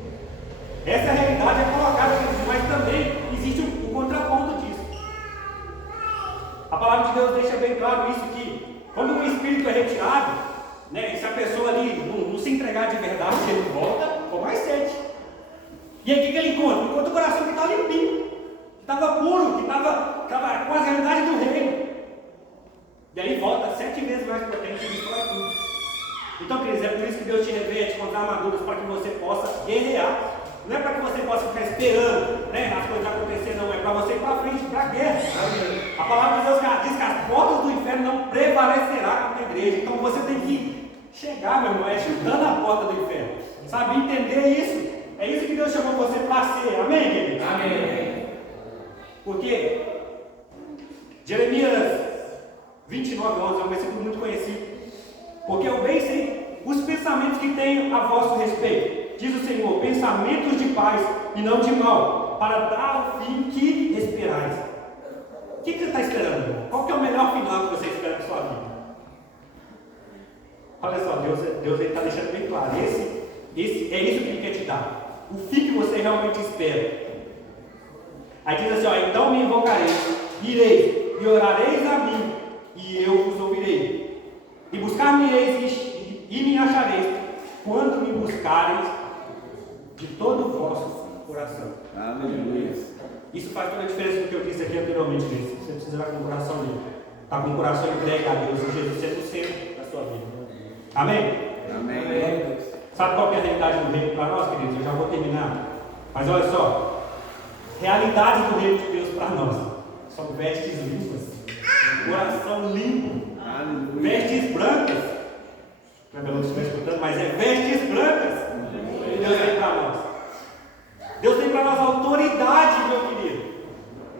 Essa realidade é colocada, mas também existe um contraponto disso. A palavra de Deus deixa bem claro isso, que quando o Espírito é retirado, e se a pessoa ali não se entregar de verdade, ele volta com mais sede. E aí o que ele encontra? Encontra o coração que está limpinho, que estava puro, que estava com a realidade do reino. E aí volta 7 vezes mais potente e destrói tudo. Então, queridos, é por isso que Deus te reveste com as armaduras, para que você possa guerrear. Não é para que você possa ficar esperando as coisas acontecerem, não. É para você ir para frente, para a guerra. A palavra de Deus diz que as portas do inferno não prevalecerá contra a igreja. Então você tem que chegar, meu irmão, chutando a porta do inferno. Sabe, entender isso. É isso que Deus chamou você para ser. Amém, querido? Amém. Porque Jeremias 29:11 é um versículo muito conhecido. Porque eu bem sei os pensamentos que tenho a vosso respeito. Diz o Senhor, pensamentos de paz e não de mal, para dar o fim que esperais. O que você está esperando, irmão? Qual que é o melhor final que você espera na sua vida? Olha só, Deus está deixando bem claro. É isso que Ele quer te dar. O fim que você realmente espera. Aí diz assim, então me invocareis, ireis e orareis a mim, e eu vos ouvirei. E buscar-me-eis e me achareis, quando me buscareis de todo o vosso coração. Aleluia. Isso faz toda a diferença do que eu disse aqui anteriormente. Você precisa estar com o coração limpo. Está com o coração entregue a Deus e Jesus sendo o centro da sua vida. Amém? Amém. Sabe qual é a realidade do reino para nós, queridos? Eu já vou terminar. Mas olha só. Realidades do reino de Deus para nós são vestes limpas. Coração limpo. Aleluia. Vestes brancas. Não é pelo que você está escutando, mas é vestes brancas. Deus tem para nós. Deus tem para nós autoridade, meu querido.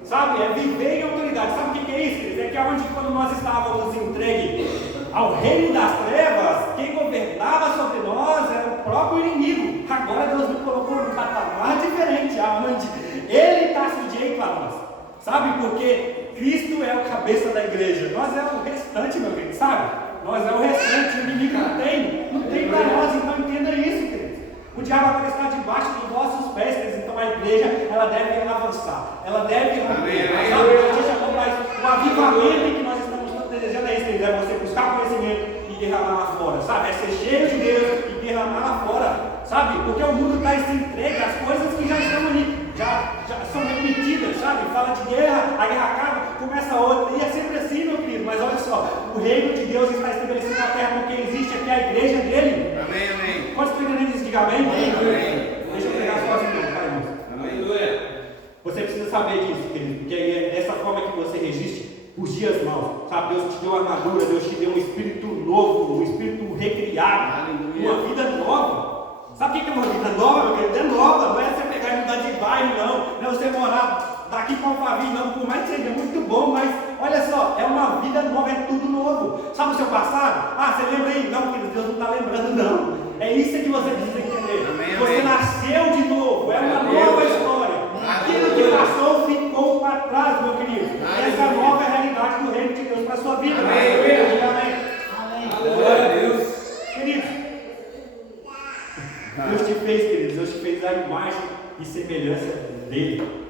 Sabe? É viver em autoridade. Sabe o que é isso, queridos? É que onde quando nós estávamos entregues ao reino das trevas, quem governava sobre nós era o próprio inimigo. Agora Deus nos colocou num patamar diferente, aonde Ele está sujeito a nós. Sabe? Porque Cristo é o cabeça da igreja. Nós é o restante, meu querido. Sabe? Nós é o restante. O inimigo não tem para nós. Então entenda isso, querido. O diabo agora está debaixo dos vossos pés, queridos. Então a igreja, ela deve avançar. Ela deve romper. Sabe? A gente chamou para isso. O avivamento que nós estamos desejando é isso, queridos. É você buscar conhecimento e derramar lá fora, sabe? É ser cheio de Deus e derramar lá fora, sabe? Porque o mundo está se entregue às coisas que já estão ali, já são repetidas, sabe? Fala de guerra, a guerra acaba, começa outra, e é sempre assim, meu querido. Mas olha só, o reino de Deus está estabelecido na terra porque existe aqui a igreja dele. Amém, amém. Quantos estão entendendo isso? Diga amém? Amém. Deixa eu pegar as costas de novo, tá, irmãos? Aleluia. Você precisa saber disso, querido, porque é dessa forma que você resiste os dias maus, sabe? Deus te deu armadura, Deus te deu um espírito novo, um espírito recriado, uma vida nova. Sabe o que é uma vida nova, meu querido? É nova, não é você pegar e mudar de bairro, não é você morar daqui para Alphaville, não, por mais que seja muito bom, mas olha só, é uma vida nova, é tudo novo. Sabe o seu passado? Ah, você lembra aí? Não, querido, Deus não está lembrando, não. É isso que você precisa entender. Amém, você amém. nasceu de novo, é uma nova história. Aquilo que passou ficou para trás, meu querido. Essa é a nova realidade do reino de Deus para a sua vida. Amém. Glória a Deus. Queridos, Deus te fez, queridos, Deus te fez a imagem e semelhança dele.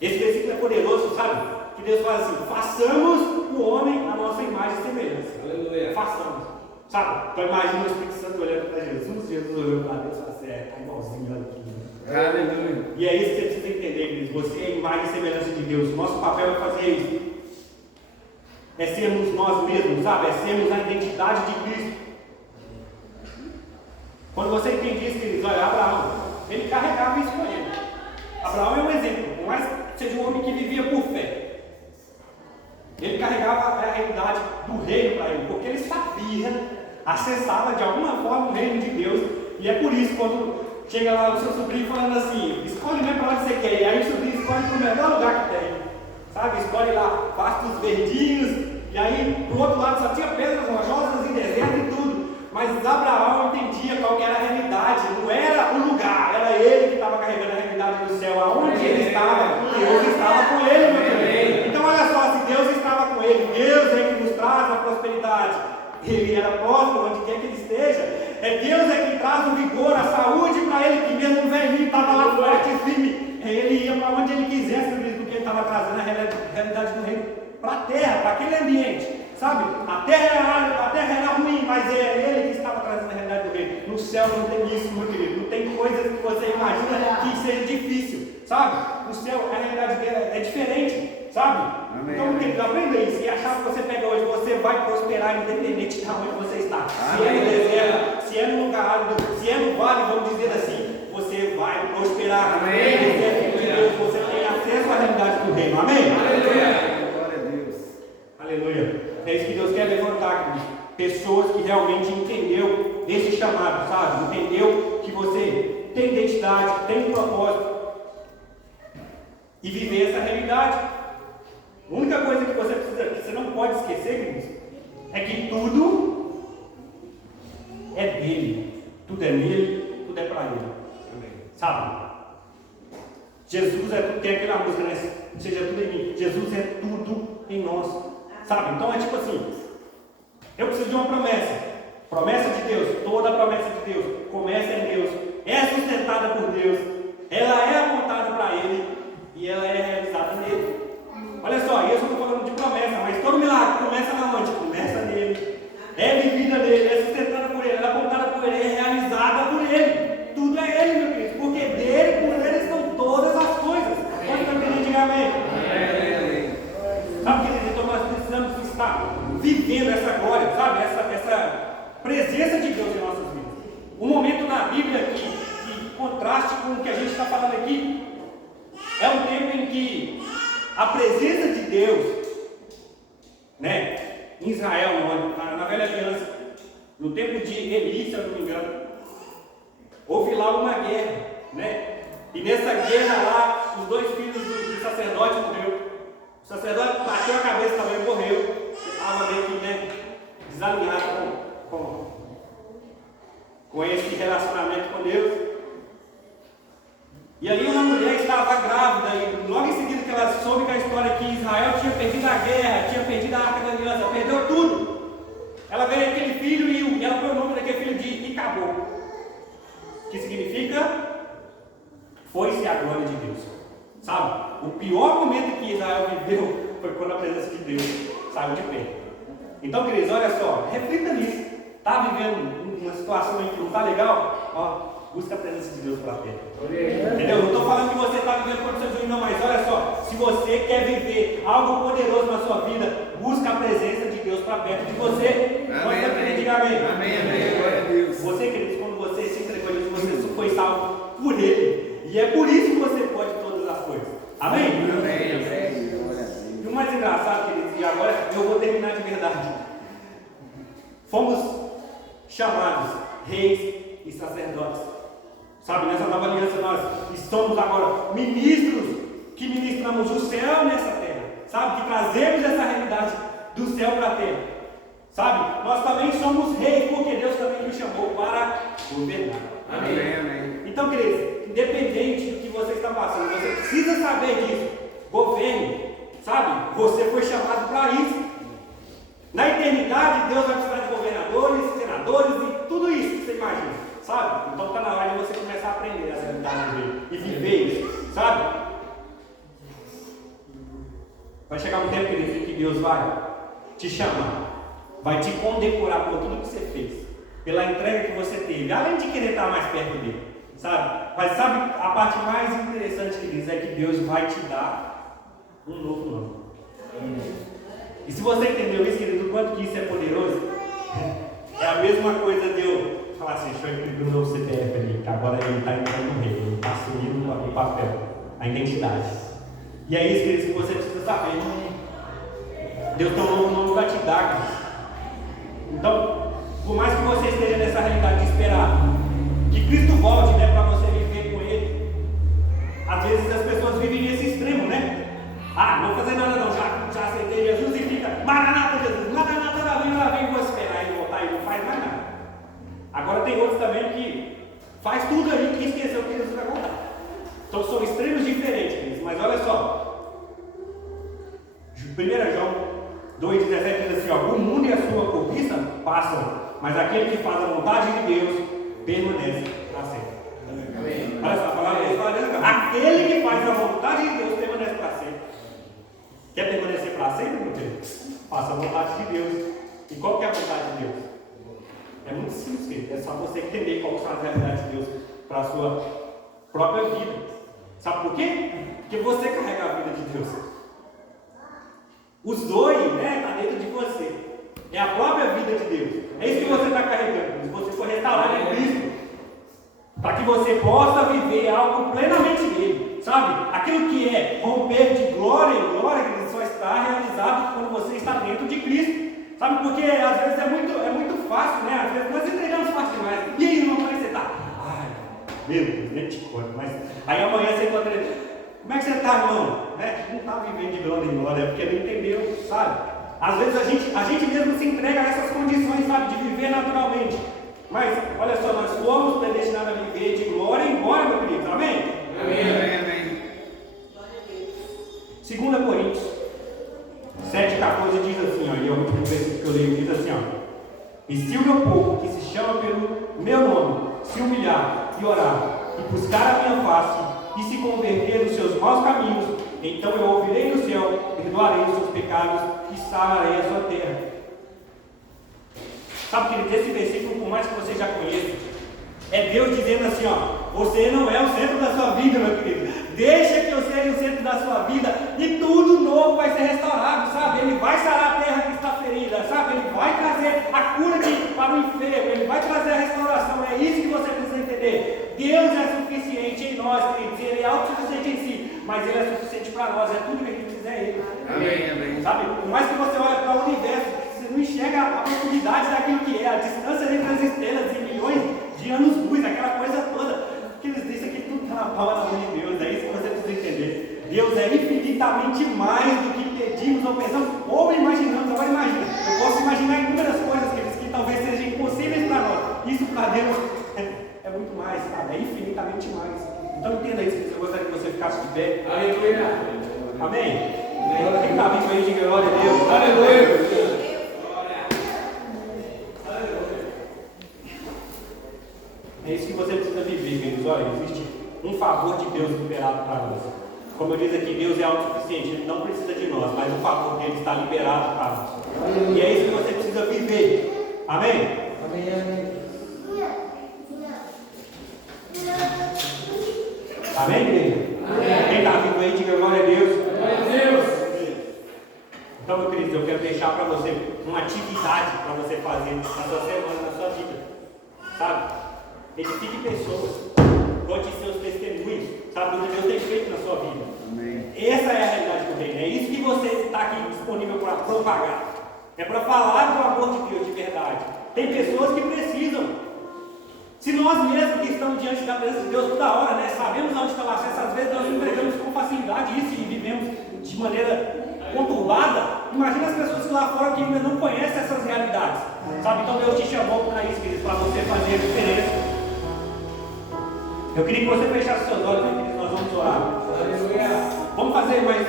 Esse versículo é poderoso, sabe? Que Deus fala assim: façamos o homem a nossa imagem e semelhança. Aleluia. Façamos. Sabe? Então imagina o Espírito Santo olhando para Jesus, Jesus olhando para Deus e fala assim: tá igualzinho, olha aqui. Aleluia. E é isso que você precisa entender, queridos. Você é a imagem e semelhança de Deus. Nosso papel é fazer isso. É sermos nós mesmos, sabe? É sermos a identidade de Cristo. Quando você entende isso, queridos, olha, Abraão, ele carregava isso com ele. Abraão é um exemplo, por mais que seja um homem que vivia por fé. Ele carregava a realidade do reino para ele, porque ele sabia, acessava de alguma forma o reino de Deus. E é por isso, quando chega lá o seu sobrinho falando assim: escolhe mesmo para onde você quer. E aí o sobrinho escolhe para o melhor lugar que tem, sabe? Escolhe lá pastos verdinhos. E aí do outro lado só tinha pedras rojosas e deserto e tudo. Mas Abraão entendia qual que era a realidade. Não era o lugar, era ele que estava carregando a realidade do céu. Aonde ele estava, Deus estava com ele, meu querido. Então olha só, se Deus estava com ele, Deus é que nos traz a prosperidade. Ele era próspero onde quer que ele esteja. É Deus é que traz o vigor, a saúde para ele, que mesmo o velhinho estava lá forte e firme. Ele ia para onde ele quisesse, porque ele estava trazendo a realidade do reino para a terra, para aquele ambiente. Sabe? A terra era ruim, mas é ele que estava trazendo a realidade do reino. No céu não tem isso, meu querido. Não tem coisas que você imagina que seja difícil. Sabe? No céu a realidade dele é diferente. Sabe? Amém. Então, querido, aprenda isso. E a chave que você pega hoje, você vai prosperar independente de onde você está. Se é no deserto, se é no lugar árido, se é no vale, vamos dizer assim, você vai prosperar. Amém. Você tem acesso à realidade do reino. Amém? Aleluia. Glória a Deus. Aleluia. É isso que Deus quer levantar, queridos. Pessoas que realmente entendeu esse chamado, sabe? Entendeu que você tem identidade, tem propósito e viver essa realidade. A única coisa que você precisa, que você não pode esquecer, queridos, é que tudo é dele. Tudo é nele, tudo é para ele. Sabe? Jesus é tudo, tem aquela música, né? Seja tudo em mim. Jesus é tudo em nós. Sabe? Então é tipo assim: eu preciso de uma promessa. Promessa de Deus. Toda promessa de Deus começa em Deus, é sustentada por Deus, ela é apontada para Ele e ela é realizada nele. Olha só, eu estou falando de promessa, mas todo milagre começa na onde? Começa nele, é vivida nele, é sustentada por Ele, é apontada por Ele, é realizada por Ele. Tudo é Ele, meu querido, porque dele, por Ele estão todas as coisas. Pode também dizer amém? Sabe, querido? Então nós precisamos estar vivendo essa glória, sabe? Essa presença de Deus em nossas vidas. Um momento na Bíblia que contraste com o que a gente está falando aqui é um tempo em que a presença de Deus, né, em Israel, na velha aliança, no tempo de Eli, se eu não me engano, houve lá uma guerra, né? E nessa guerra lá, os dois filhos do sacerdote morreram. O sacerdote bateu a cabeça também e morreu. Estava meio que, né, desalinhado com esse relacionamento com Deus. E aí uma mulher estava grávida e logo em seguida que ela soube que a história que Israel tinha perdido a guerra, tinha perdido a Arca da Aliança, perdeu tudo. Ela veio aquele filho e ela foi o nome daquele filho de Icabô, que significa foi-se a glória de Deus. Sabe? O pior momento que Israel viveu foi quando a presença de Deus saiu de pé. Então, queridos, olha só, reflita nisso. Está vivendo uma situação em que não está legal? Ó, busca a presença de Deus para perto. Entendeu? Não estou falando que você está vivendo condições ruins, não, mas olha só, se você quer viver algo poderoso na sua vida, busca a presença de Deus para perto de você. Amém, amém. Diga amém. Amém, amém. Glória a Deus. Você, queridos, quando você se entregou a Deus, você foi salvo por Ele. E é por isso que você pode todas as coisas. Amém? Amém, amém. E o mais engraçado, queridos, e agora eu vou terminar de verdade. Fomos chamados reis e sacerdotes. Sabe, nessa nova aliança nós somos agora ministros que ministramos o céu nessa terra. Sabe, que trazemos essa realidade do céu para a terra. Sabe, nós também somos reis porque Deus também nos chamou para governar. Amém? Amém, amém. Então, queridos, independente do que você está passando, você precisa saber disso. Governe, sabe? Você foi chamado para isso. Na eternidade, Deus vai precisar de governadores, senadores e tudo isso que você imagina, sabe? Então está na hora de você começar a aprender essa realidade dele e viver isso, sabe? Vai chegar um tempo, querido, em que Deus vai te chamar, vai te condecorar por tudo que você fez, pela entrega que você teve, além de querer estar mais perto dele, sabe? Mas sabe, a parte mais interessante que diz é que Deus vai te dar um novo nome. E se você entendeu isso, querido, o quanto que isso é poderoso, é a mesma coisa de eu falar assim, deixa eu imprimir um novo CPF ali, que agora ele está entrando no rei, ele está assumindo o papel, a identidade. E é isso, querido, que você precisa saber. Deus tem um novo nome para te dar, querido. Então, por mais que você esteja nessa realidade de esperar que Cristo volte, né, para você viver com Ele, às vezes as pessoas vivem nesse extremo, né? Ah, não vou fazer nada não, já aceitei Jesus e fica, Maranata Jesus, Maranata lá vem, vou esperar ele voltar e não faz mais nada. Agora tem outros também que faz tudo ali que esqueceu que Jesus vai voltar. Então são extremos diferentes, queridos, mas olha só. 1 João 2,17 diz assim, ó, o mundo e a sua cobiça passam, mas aquele que faz a vontade de Deus permanece para sempre. Amém. Olha só, a palavra de Deus fala, aquele que faz a vontade de Deus permanece para sempre. Quer permanecer para sempre, meu Deus? Faça a vontade de Deus. E qual que é a vontade de Deus? É muito simples, querido. É só você entender qual são as realidades de Deus para a sua própria vida. Sabe por quê? Porque você carrega a vida de Deus. Os dois, né, está dentro de você. É a própria vida de Deus. É isso que você está carregando. Se você for restaurado em Cristo, para que você possa viver algo plenamente nele. Sabe? Aquilo que é romper de glória em glória, que só está realizado quando você está dentro de Cristo. Sabe? Porque às vezes é muito fácil, né? Às vezes nós entregamos fácil demais. E aí, irmão, como é que você está? Ai, meu Deus, nem te conto. Mas aí amanhã você encontra ele. Como é que você está, irmão? Né? Não está vivendo de glória em glória, porque não entendeu, sabe? Às vezes a gente mesmo se entrega a essas condições, sabe? De viver naturalmente. Mas, olha só, nós fomos predestinados a viver de glória em glória, meu querido. Amém? Amém, amém, amém. 2 Coríntios 7,14 diz assim, ó, e é o último versículo que eu leio, diz assim, ó, e se o meu povo, que se chama pelo meu nome, se humilhar e orar, e buscar a minha face, e se converter dos seus maus caminhos, então eu ouvirei do céu, perdoarei os seus pecados, e sararei a sua terra. Sabe, querido, esse versículo, por mais que você já conheça, é Deus dizendo assim, ó, você não é o centro da sua vida, meu querido. Deixa que eu seja o centro da sua vida e tudo novo vai ser restaurado, sabe? Ele vai sarar a terra que está ferida, sabe? Ele vai trazer a cura para o enfermo, ele vai trazer a restauração. É isso que você precisa entender. Deus é suficiente em nós, queridos. Ele é autossuficiente em si, mas Ele é suficiente para nós. É tudo que a gente quiser, é Ele. Amém, amém. Sabe? Por mais que você olhe para o universo, você não enxerga a profundidade daquilo que é, a distância entre as estrelas e milhões de anos-luz, aquela coisa toda. Isso aqui tudo está na palma da mão de Deus, é isso que você precisa entender. Deus é infinitamente mais do que pedimos ou pensamos ou imaginamos. Agora imagina, eu posso imaginar inúmeras coisas que talvez sejam impossíveis para nós. Isso para Deus é muito mais, sabe? É infinitamente mais. Então entenda isso, eu gostaria que você ficasse de pé. Aleluia. Amém? Quem está vivo aí, diga glória a Deus. Aleluia. É isso que você precisa viver, queridos. Olha, existe um favor de Deus liberado para nós. Como eu disse aqui, Deus é autossuficiente, Ele não precisa de nós, mas o favor dele está liberado para nós. E é isso que você precisa viver. Amém? Amém, igreja? Quem está vivo aí, diga glória a Deus. Então, meu querido, eu quero deixar para você uma atividade para você fazer na sua semana, na sua vida. Sabe? Edifique pessoas. Conte seus testemunhos. Sabe o que Deus tem feito na sua vida. Amém. Essa é a realidade do reino. É isso que você está aqui disponível para propagar. É para falar do amor de Deus de verdade. Tem pessoas que precisam. Se nós mesmos que estamos diante da presença de Deus toda hora, né, sabemos onde está o acesso, às vezes nós entregamos com facilidade isso e vivemos de maneira conturbada. Imagina as pessoas lá fora que ainda não conhecem essas realidades. Sabe? Então Deus te chamou para isso, queridos, para você fazer a diferença. Eu queria que você fechasse seus olhos, queridos, nós vamos orar. Vamos fazer mais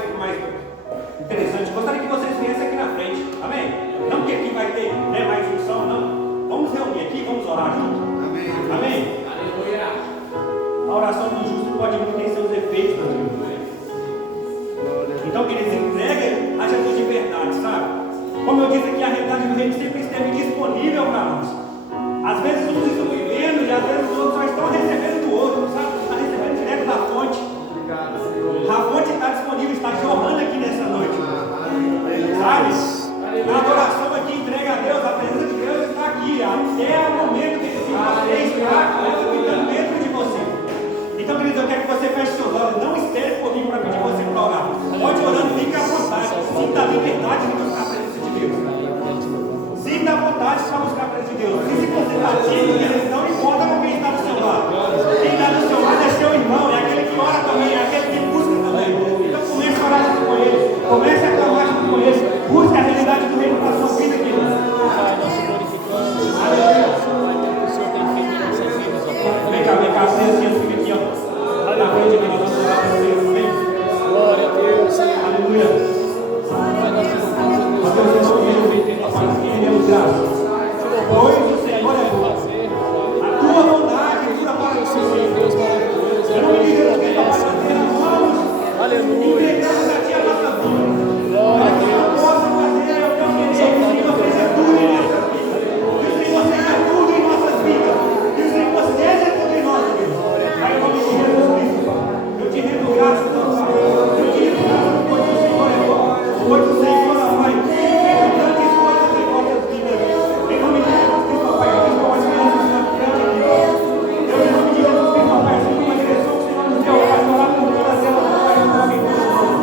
interessante. Gostaria que vocês viessem aqui na frente. Amém? Não que aqui vai ter mais junção, não. Vamos reunir aqui, vamos orar juntos. Amém? Aleluia. A oração do justo pode muito ter seus efeitos, meu Deus. Então, queridos, entregue a Jesus de verdade, sabe? Como eu disse aqui, a realidade do reino sempre esteve disponível para nós. Às vezes uns estão vivendo e às vezes os outros só estão recebendo do outro, sabe? Está recebendo direto da fonte. A fonte está disponível, está jorrando aqui nessa noite. Sabe? A adoração aqui entrega a Deus, a presença de Deus está aqui, até o momento que você está cuidando dentro de você. Então, queridos, eu quero que você feche seus olhos, não espere por mim para pedir você para orar. Pode orando, fique à vontade, sinta a liberdade de buscar a presença de Deus. Sinta a vontade para buscar a presença de Deus. E se você está tímido, não importa com quem está do seu lado. Quem está do seu lado é seu irmão, é aquele que ora também, é aquele que busca também. Então comece a orar junto com ele, comece a clamar junto com ele, busque a realidade do reino para a sua vida, queridos. Pai, nós te glorificamos. Aleluia. O Senhor tem feito em nossas vidas, ó Pai. Vem cá, você fica aqui, ó. Na frente aqui, nós vamos orar para vocês, amém? Glória a Deus. Aleluia. Pai, nós te louvamos, Deus tem feito em nossas vidas, e demos graças. Pois o Senhor é bom. A tua bondade dura para o Senhor. Deus maravilhoso. Eu não me digo o que vai fazer, nós vamos. Aleluia. Entregamos a ti a nossa vida. Glória a Deus. Possa fazer o teu querer, que o Senhor seja tudo em nossas vidas. Que o Senhor seja tudo em nossas vidas. Que o Senhor seja tudo em nossas vidas. Pai, em nome de Jesus Cristo, eu te rendo graças, ó Pai. Eu te rendo graças, pois o Senhor é bom. Pois o Senhor, ó Pai, tem feito grandes coisas em nossas vidas. Em nome de Jesus Cristo, ó Pai, eu te dou as bênçãos na frente de Deus. Eu, em nome de Jesus Cristo, ó Pai, assim como a direção que o Senhor nos deu, Pai, orar por todas elas, ó Pai, em nome de Jesus.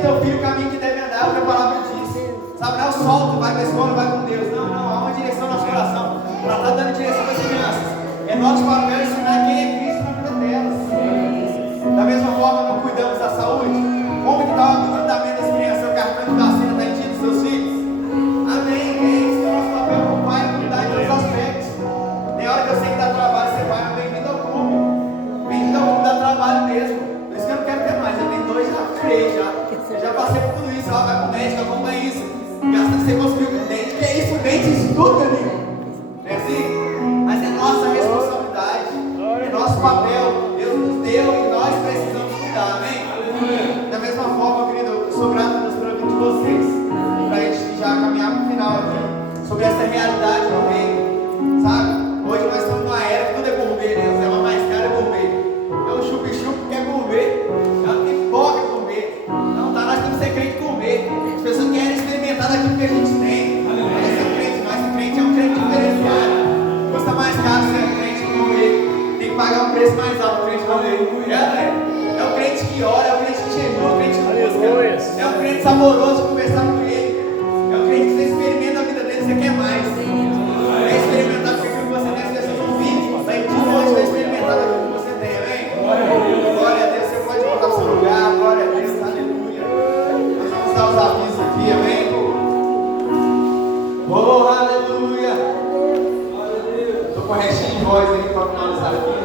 o teu filho o caminho que deve andar, é o que a palavra diz. Sabe, não é o solto, vai para a escola, vai com Deus. Não, há uma direção no nosso coração. Para estar dando direção para as crianças. É nosso papel ensinar quem é Cristo na vida delas. Da mesma forma, não cuidamos da saúde. Como que está o tratamento das crianças? O cartão de vacina está em dia dos seus filhos? Amém. Esse é o nosso papel como pai, cuidar de todos os aspectos. Tem hora que eu sei que dá trabalho, você vai, bem-vindo ao clube. Bem-vindo ao clube, dá trabalho mesmo. Por isso que eu não quero ter mais. Eu tenho 2 já criei já. Eu já passei por tudo isso. Ela vai com o médico, acompanha isso. Gasta que você conseguiu com o dente. Que é isso? O dente, isso tudo, meu amigo. É assim? Mas é nossa responsabilidade. É nosso papel. Deus nos deu e nós precisamos cuidar. Amém? Da mesma forma, querido, eu sou grato a Deus pela vida de vocês. Para a gente já caminhar para o final aqui. Sobre essa realidade do reino. Sabe? Hoje nós estamos numa era que tudo é gourmet, né? O tema mais caro é gourmet. É um chup-chup que é gourmet. É uma pipoca que é gourmet. Não, tá? Nós temos que ser crente gourmet. As pessoas querem experimentar daquilo que a gente tem. Mas ser crente, mas ser crente é um crente diferenciado. Custa mais caro ser crente gourmet. Tem que pagar um preço mais alto para o crente gourmet. É o crente que ora, é o crente que jejua, é o crente que busca. É o crente saboroso de conversar com ele. É o crente que você experimenta a vida dele, você quer mais. É experimentar aquilo que você tem, as pessoas ouvirem. Vai de longe, vai experimentar aquilo que você tem, amém? Glória a Deus, você pode voltar para o seu lugar, glória a Deus, aleluia. Nós vamos dar os avisos aqui, amém? Oh, aleluia. Estou com a restinha de voz aí para finalizar aqui.